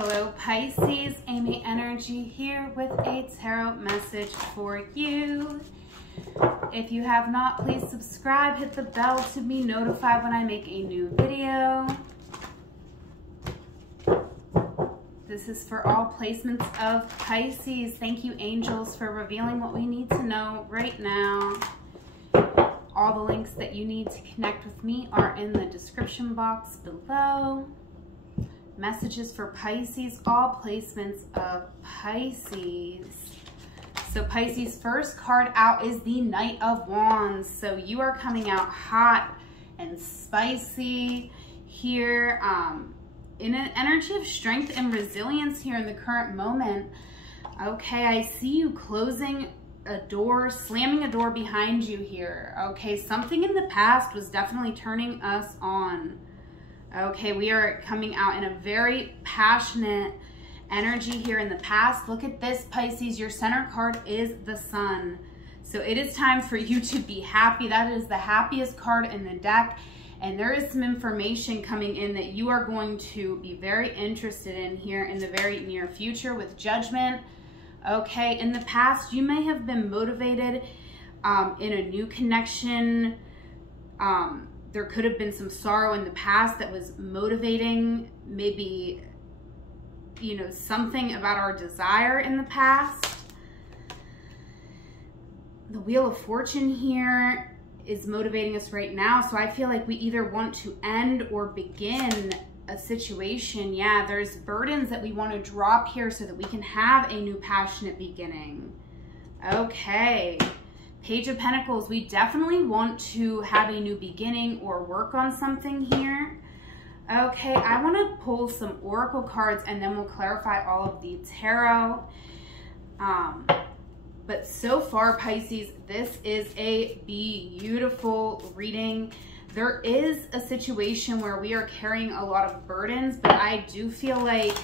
Hello Pisces, Amy Energy here with a tarot message for you. If you have not, please subscribe, hit the bell to be notified when I make a new video. This is for all placements of Pisces. Thank you, angels, for revealing what we need to know right now. All the links that you need to connect with me are in the description box below. Messages for Pisces, all placements of Pisces. So Pisces, first card out is the Knight of Wands. So you are coming out hot and spicy here, in an energy of strength and resilience here in the current moment. Okay, I see you closing a door, slamming a door behind you here. Okay, something in the past was definitely turning us on. Okay, we are coming out in a very passionate energy here in the past. Look at this, Pisces. Your center card is the Sun. So it is time for you to be happy. That is the happiest card in the deck. And there is some information coming in that you are going to be very interested in here in the very near future with Judgment. Okay, in the past, you may have been motivated in a new connection. There could have been some sorrow in the past that was motivating, maybe, you know, something about our desire in the past. The Wheel of Fortune here is motivating us right now. So I feel like we either want to end or begin a situation. Yeah, there's burdens that we want to drop here so that we can have a new passionate beginning. Okay. Page of Pentacles, we definitely want to have a new beginning or work on something here. Okay, I want to pull some oracle cards and then we'll clarify all of the tarot. But so far, Pisces, this is a beautiful reading. There is a situation where we are carrying a lot of burdens, but I do feel like,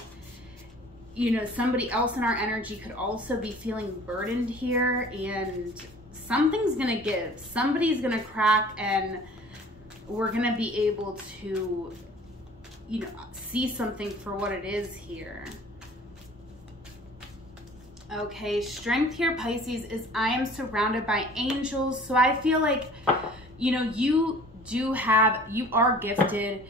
you know, somebody else in our energy could also be feeling burdened here, and something's gonna give. Somebody's gonna crack and we're gonna be able to, you know, see something for what it is here. Okay, strength here, Pisces, is I am surrounded by angels. So I feel like, you know, you are gifted.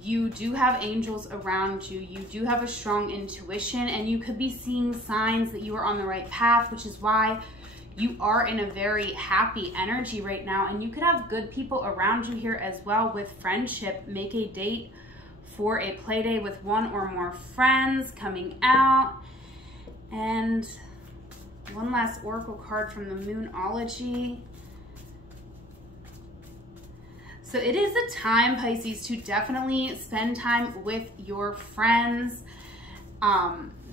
You do have angels around you. You do have a strong intuition, and you could be seeing signs that you are on the right path, which is why you are in a very happy energy right now. And you could have good people around you here as well with friendship. Make a date for a play day with one or more friends coming out. And one last oracle card from the Moonology. So it is a time, Pisces, to definitely spend time with your friends.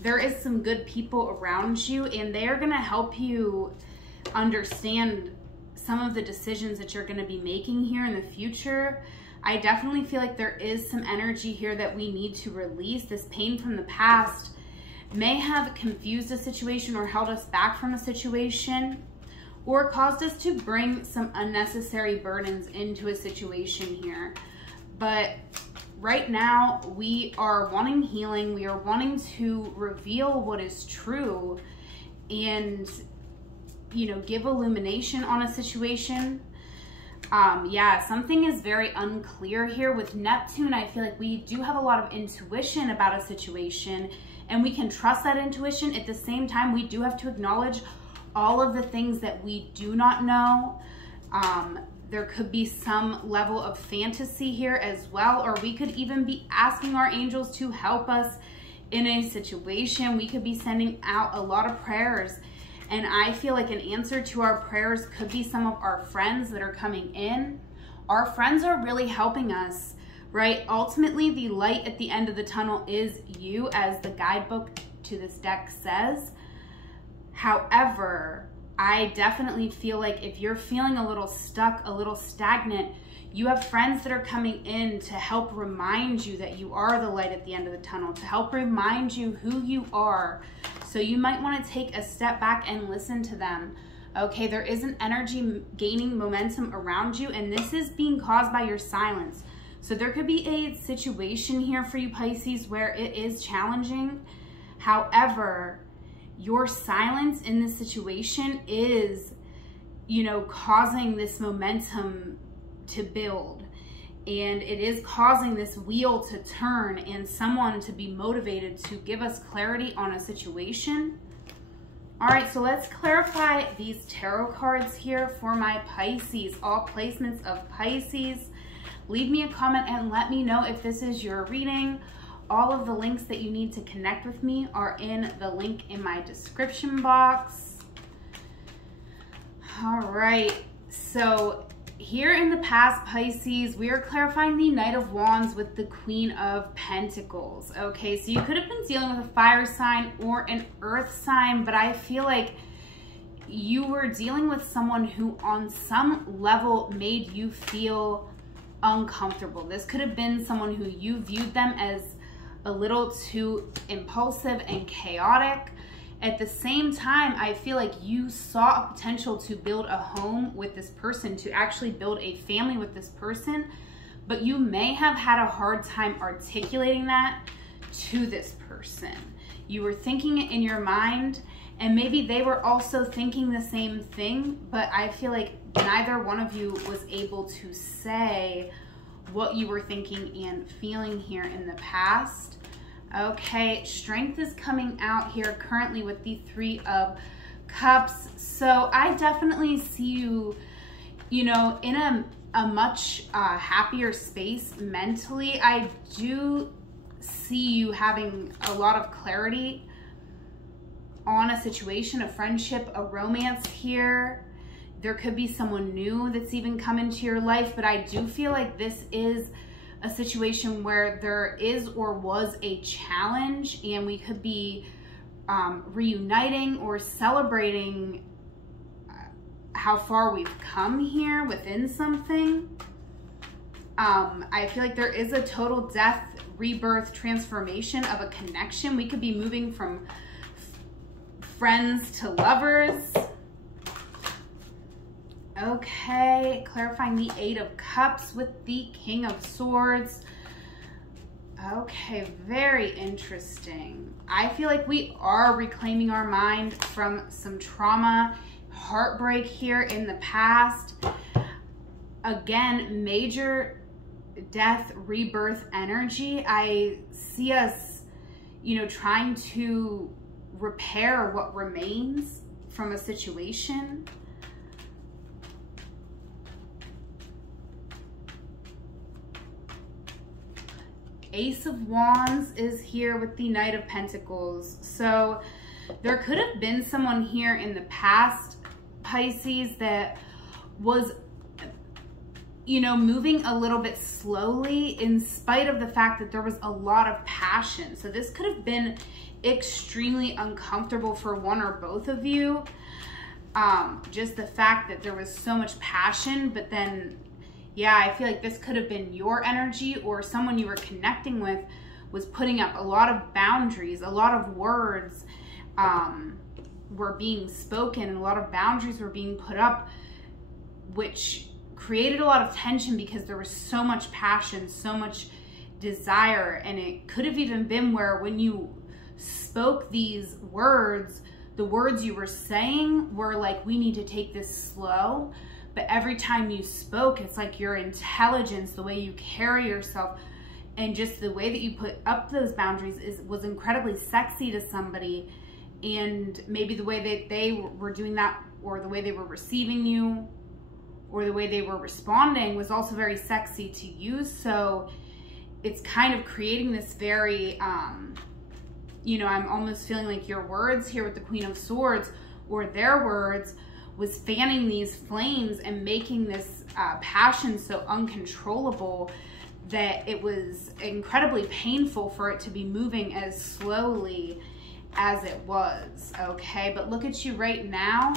There is some good people around you, and they are going to help you understand some of the decisions that you're going to be making here in the future. I definitely feel like there is some energy here that we need to release. This pain from the past may have confused a situation or held us back from a situation, or caused us to bring some unnecessary burdens into a situation here. But right now, we are wanting healing. We are wanting to reveal what is true and, you know, give illumination on a situation. Yeah, something is very unclear here with Neptune. I feel like we do have a lot of intuition about a situation, and we can trust that intuition. At the same time, we do have to acknowledge all of the things that we do not know. There could be some level of fantasy here as well, or we could even be asking our angels to help us in a situation. We could be sending out a lot of prayers, and I feel like an answer to our prayers could be some of our friends that are coming in. Our friends are really helping us, right? Ultimately, the light at the end of the tunnel is you, as the guidebook to this deck says. However, I definitely feel like if you're feeling a little stuck, a little stagnant, you have friends that are coming in to help remind you that you are the light at the end of the tunnel, to help remind you who you are. So you might want to take a step back and listen to them. Okay, there is an energy gaining momentum around you, and this is being caused by your silence. So there could be a situation here for you, Pisces, where it is challenging. However, your silence in this situation is, you know, causing this momentum to build. And it is causing this wheel to turn and someone to be motivated to give us clarity on a situation. All right, so let's clarify these tarot cards here for my Pisces, all placements of Pisces. Leave me a comment and let me know if this is your reading. All of the links that you need to connect with me are in the link in my description box. All right, so here in the past, Pisces, we are clarifying the Knight of Wands with the Queen of Pentacles. Okay, so you could have been dealing with a fire sign or an earth sign, but I feel like you were dealing with someone who on some level made you feel uncomfortable. This could have been someone who you viewed them as a little too impulsive and chaotic. At the same time, I feel like you saw a potential to build a home with this person, to actually build a family with this person, but you may have had a hard time articulating that to this person. You were thinking it in your mind, and maybe they were also thinking the same thing, but I feel like neither one of you was able to say what you were thinking and feeling here in the past. Okay, strength is coming out here currently with the Three of Cups. So I definitely see you, you know, in a much happier space mentally. I do see you having a lot of clarity on a situation, a friendship, a romance here. There could be someone new that's even come into your life, but I do feel like this is a situation where there is or was a challenge, and we could be reuniting or celebrating how far we've come here within something. I feel like there is a total death, rebirth, transformation of a connection. We could be moving from friends to lovers. Okay, clarifying the Eight of Cups with the King of Swords. Okay, very interesting. I feel like we are reclaiming our mind from some trauma, heartbreak here in the past. Again, major death, rebirth energy. I see us, you know, trying to repair what remains from a situation. Ace of Wands is here with the Knight of Pentacles. So there could have been someone here in the past, Pisces, that was, you know, moving a little bit slowly in spite of the fact that there was a lot of passion. So this could have been extremely uncomfortable for one or both of you. Just the fact that there was so much passion, but then yeah, I feel like this could have been your energy, or someone you were connecting with was putting up a lot of boundaries, a lot of words were being spoken, and a lot of boundaries were being put up, which created a lot of tension because there was so much passion, so much desire. And it could have even been where when you spoke these words, the words you were saying were like, we need to take this slow. But every time you spoke, it's like your intelligence, the way you carry yourself, and just the way that you put up those boundaries was incredibly sexy to somebody. And maybe the way that they were doing that, or the way they were receiving you, or the way they were responding was also very sexy to you. So it's kind of creating this very, you know, I'm almost feeling like your words here with the Queen of Swords, or their words, was fanning these flames and making this passion so uncontrollable that it was incredibly painful for it to be moving as slowly as it was. Okay, but look at you right now.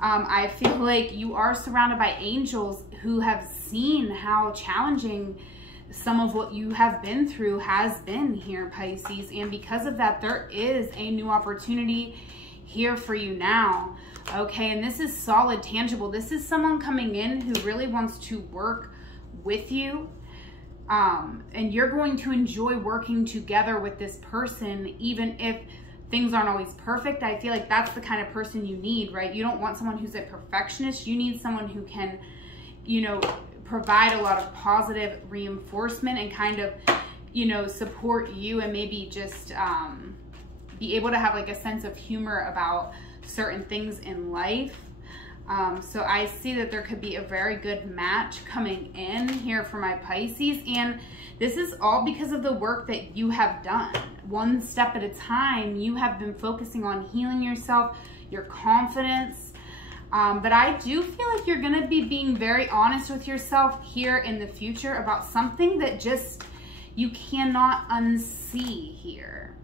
I feel like you are surrounded by angels who have seen how challenging some of what you have been through has been here, Pisces. And because of that, there is a new opportunity here for you now. Okay, and this is solid, tangible. This is someone coming in who really wants to work with you And you're going to enjoy working together with this person, even if things aren't always perfect. I feel like that's the kind of person you need, right? You don't want someone who's a perfectionist. You need someone who can, you know, provide a lot of positive reinforcement and kind of, you know, support you, and maybe just be able to have like a sense of humor about certain things in life. So I see that there could be a very good match coming in here for my Pisces, and this is all because of the work that you have done. One step at a time, you have been focusing on healing yourself, your confidence. But I do feel like you're going to be being very honest with yourself here in the future about something that just you cannot unsee here,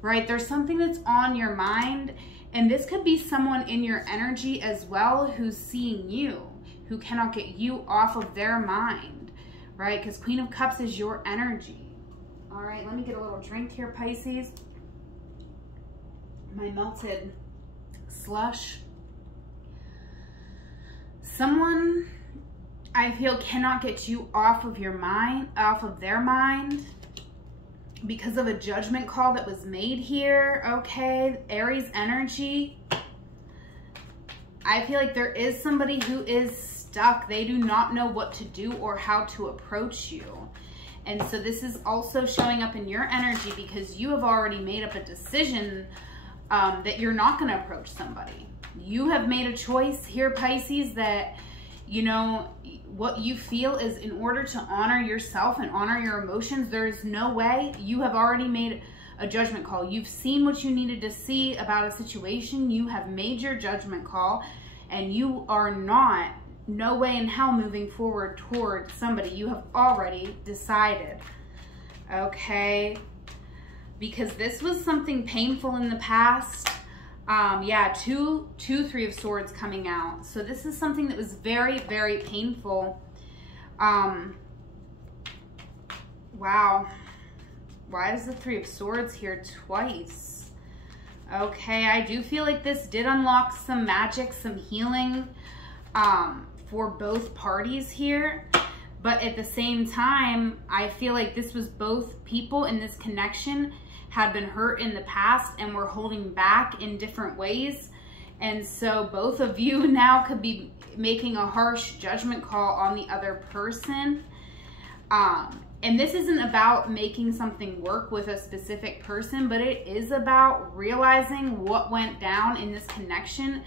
right? There's something that's on your mind, and this could be someone in your energy as well who's seeing you, who cannot get you off of their mind, right? Because Queen of Cups is your energy. All right, let me get a little drink here, Pisces. My melted slush. Someone, I feel, cannot get you off of your mind, off of their mind, because of a judgment call that was made here. Okay, Aries energy. I feel like there is somebody who is stuck. They do not know what to do or how to approach you. And so this is also showing up in your energy because you have already made up a decision that you're not going to approach somebody. You have made a choice here, Pisces, that, you know, what you feel is in order to honor yourself and honor your emotions, there's no way. You have already made a judgment call. You've seen what you needed to see about a situation. You have made your judgment call, and you are not, no way in hell, moving forward toward somebody. You have already decided, okay? Because this was something painful in the past. Yeah, Three of Swords coming out. So this is something that was very, very painful. Wow. Why is the Three of Swords here twice? Okay, I do feel like this did unlock some magic, some healing for both parties here. But at the same time, I feel like this was both people in this connection had been hurt in the past and were holding back in different ways. And so both of you now could be making a harsh judgment call on the other person. And this isn't about making something work with a specific person, but it is about realizing what went down in this connection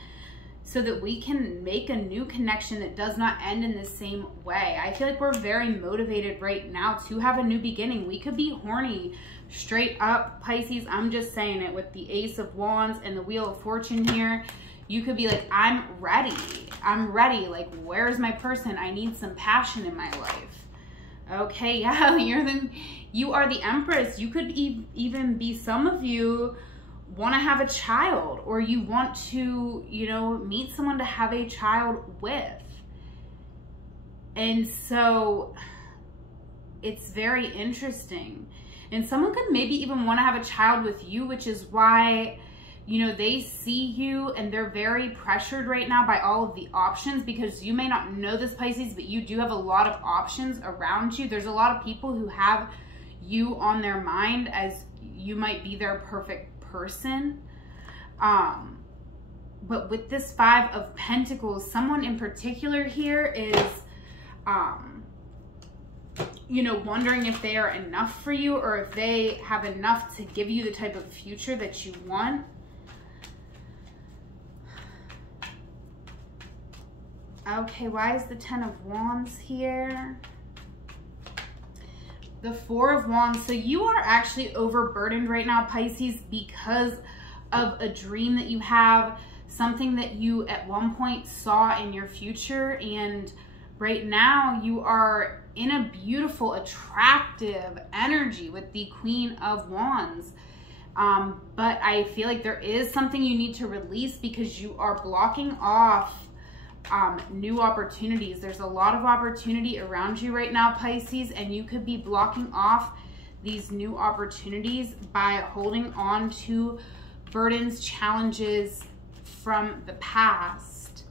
so that we can make a new connection that does not end in the same way. I feel like we're very motivated right now to have a new beginning. We could be horny straight up, Pisces. I'm just saying it with the Ace of Wands and the Wheel of Fortune here. You could be like, I'm ready. I'm ready. Like, where's my person? I need some passion in my life. Okay, yeah, you are the Empress. You could even be, some of you want to have a child, or you want to, you know, meet someone to have a child with. And so it's very interesting. And someone could maybe even want to have a child with you, which is why, you know, they see you and they're very pressured right now by all of the options, because you may not know this, Pisces, but you do have a lot of options around you. There's a lot of people who have you on their mind as you might be their perfect person. But with this Five of Pentacles, someone in particular here is, you know, wondering if they are enough for you, or if they have enough to give you the type of future that you want. Okay, why is the Ten of Wands here? The Four of Wands. So you are actually overburdened right now, Pisces, because of a dream that you have, something that you at one point saw in your future, and right now you are in a beautiful, attractive energy with the Queen of Wands. But I feel like there is something you need to release because you are blocking off new opportunities. There's a lot of opportunity around you right now, Pisces, and you could be blocking off these new opportunities by holding on to burdens, challenges from the past,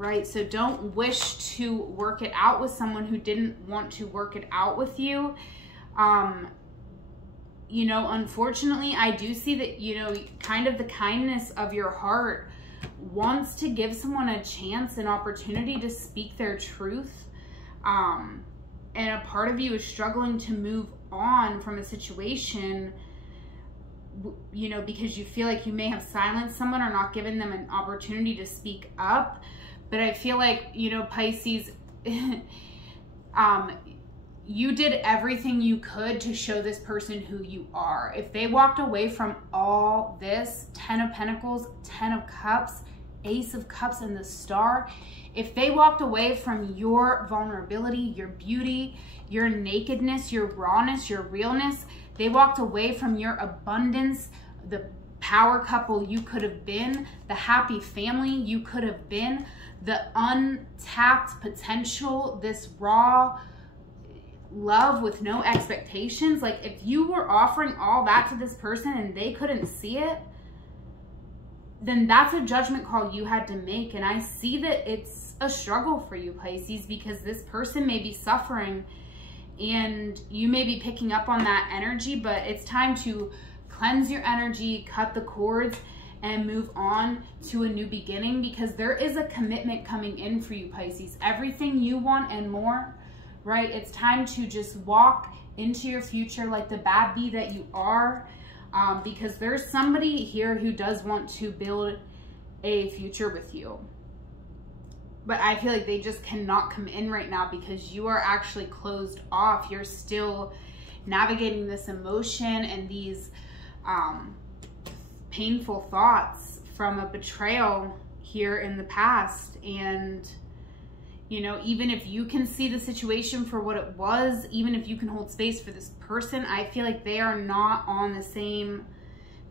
right? So don't wish to work it out with someone who didn't want to work it out with you. You know, unfortunately, I do see that, you know, kind of the kindness of your heart wants to give someone a chance, an opportunity to speak their truth. And a part of you is struggling to move on from a situation, you know, because you feel like you may have silenced someone or not given them an opportunity to speak up. But I feel like, you know, Pisces, you did everything you could to show this person who you are. If they walked away from all this, 10 of Pentacles, 10 of Cups, Ace of Cups, and the Star, if they walked away from your vulnerability, your beauty, your nakedness, your rawness, your realness, they walked away from your abundance, the power couple you could have been, the happy family you could have been, the untapped potential, this raw love with no expectations. Like, if you were offering all that to this person and they couldn't see it, then that's a judgment call you had to make. And I see that it's a struggle for you, Pisces, because this person may be suffering and you may be picking up on that energy, but it's time to cleanse your energy, cut the cords, and move on to a new beginning, because there is a commitment coming in for you, Pisces. Everything you want and more, right? It's time to just walk into your future like the bad bee that you are, because there's somebody here who does want to build a future with you. But I feel like they just cannot come in right now because you are actually closed off. You're still navigating this emotion and these painful thoughts from a betrayal here in the past. And you know, even if you can see the situation for what it was, even if you can hold space for this person, I feel like they are not on the same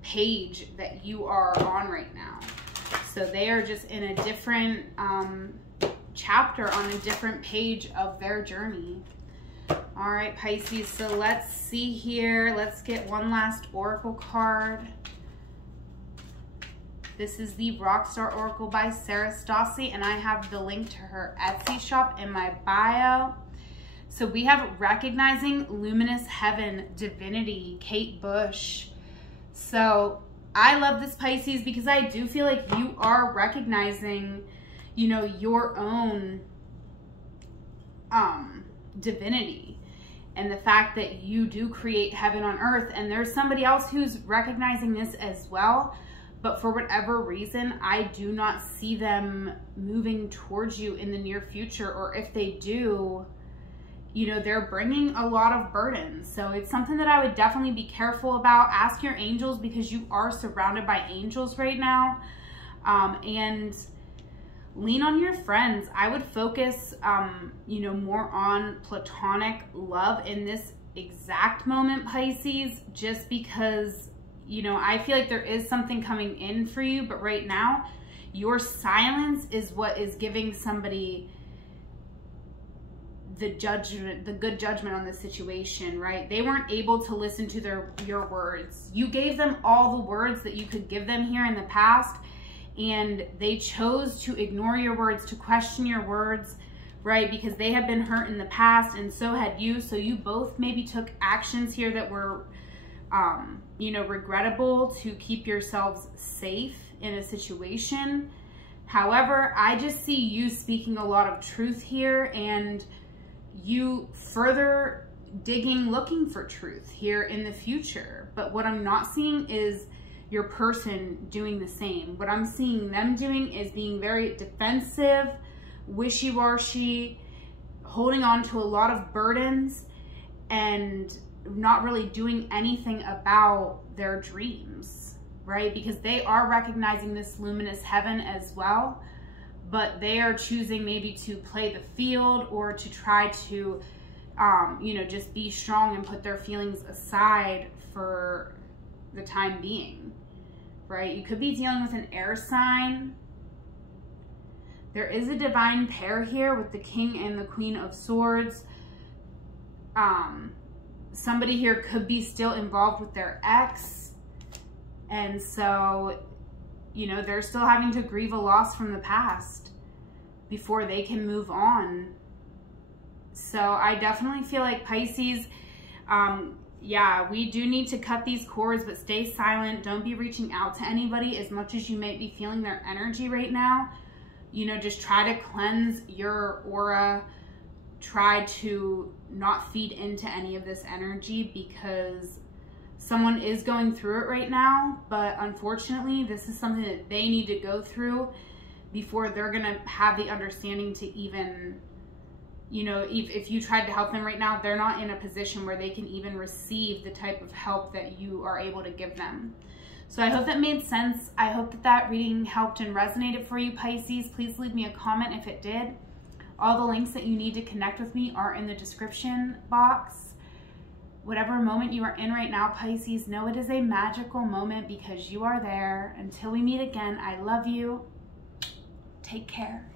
page that you are on right now. So they are just in a different chapter, on a different page of their journey. All right, Pisces, so let's see here. Let's get one last oracle card. This is the Rockstar Oracle by Sarah Stassi, and I have the link to her Etsy shop in my bio. So we have Recognizing Luminous Heaven, Divinity, Kate Bush. So I love this, Pisces, because I do feel like you are recognizing, you know, your own divinity and the fact that you do create heaven on earth. And there's somebody else who's recognizing this as well. But for whatever reason, I do not see them moving towards you in the near future. Or if they do, you know, they're bringing a lot of burdens. So it's something that I would definitely be careful about. Ask your angels, because you are surrounded by angels right now. And lean on your friends. I would focus, you know, more on platonic love in this exact moment, Pisces, just because, you know, I feel like there is something coming in for you, but right now, your silence is what is giving somebody the judgment, the good judgment on the situation, right? They weren't able to listen to your words. You gave them all the words that you could give them here in the past, and they chose to ignore your words, to question your words, right? Because they have been hurt in the past, and so had you. So you both maybe took actions here that were you know, regrettable to keep yourselves safe in a situation. However, I just see you speaking a lot of truth here, and you further digging, looking for truth here in the future. But what I'm not seeing is your person doing the same. What I'm seeing them doing is being very defensive, wishy-washy, holding on to a lot of burdens, and not really doing anything about their dreams, right? Because they are recognizing this luminous heaven as well, but they are choosing maybe to play the field or to try to, you know, just be strong and put their feelings aside for the time being, right? You could be dealing with an air sign. There is a divine pair here with the King and the Queen of Swords. Somebody here could be still involved with their ex. And so, you know, they're still having to grieve a loss from the past. before they can move on. So I definitely feel like Pisces, yeah, we do need to cut these cords, but stay silent. Don't be reaching out to anybody as much as you might be feeling their energy right now. You know, just try to cleanse your aura. Try to not feed into any of this energy, because someone is going through it right now, but unfortunately, this is something that they need to go through before they're gonna have the understanding to even, you know, if you tried to help them right now, they're not in a position where they can even receive the type of help that you are able to give them. So I hope that made sense. I hope that that reading helped and resonated for you, Pisces. Please leave me a comment if it did. All the links that you need to connect with me are in the description box. Whatever moment you are in right now, Pisces, know it is a magical moment because you are there. Until we meet again, I love you. Take care.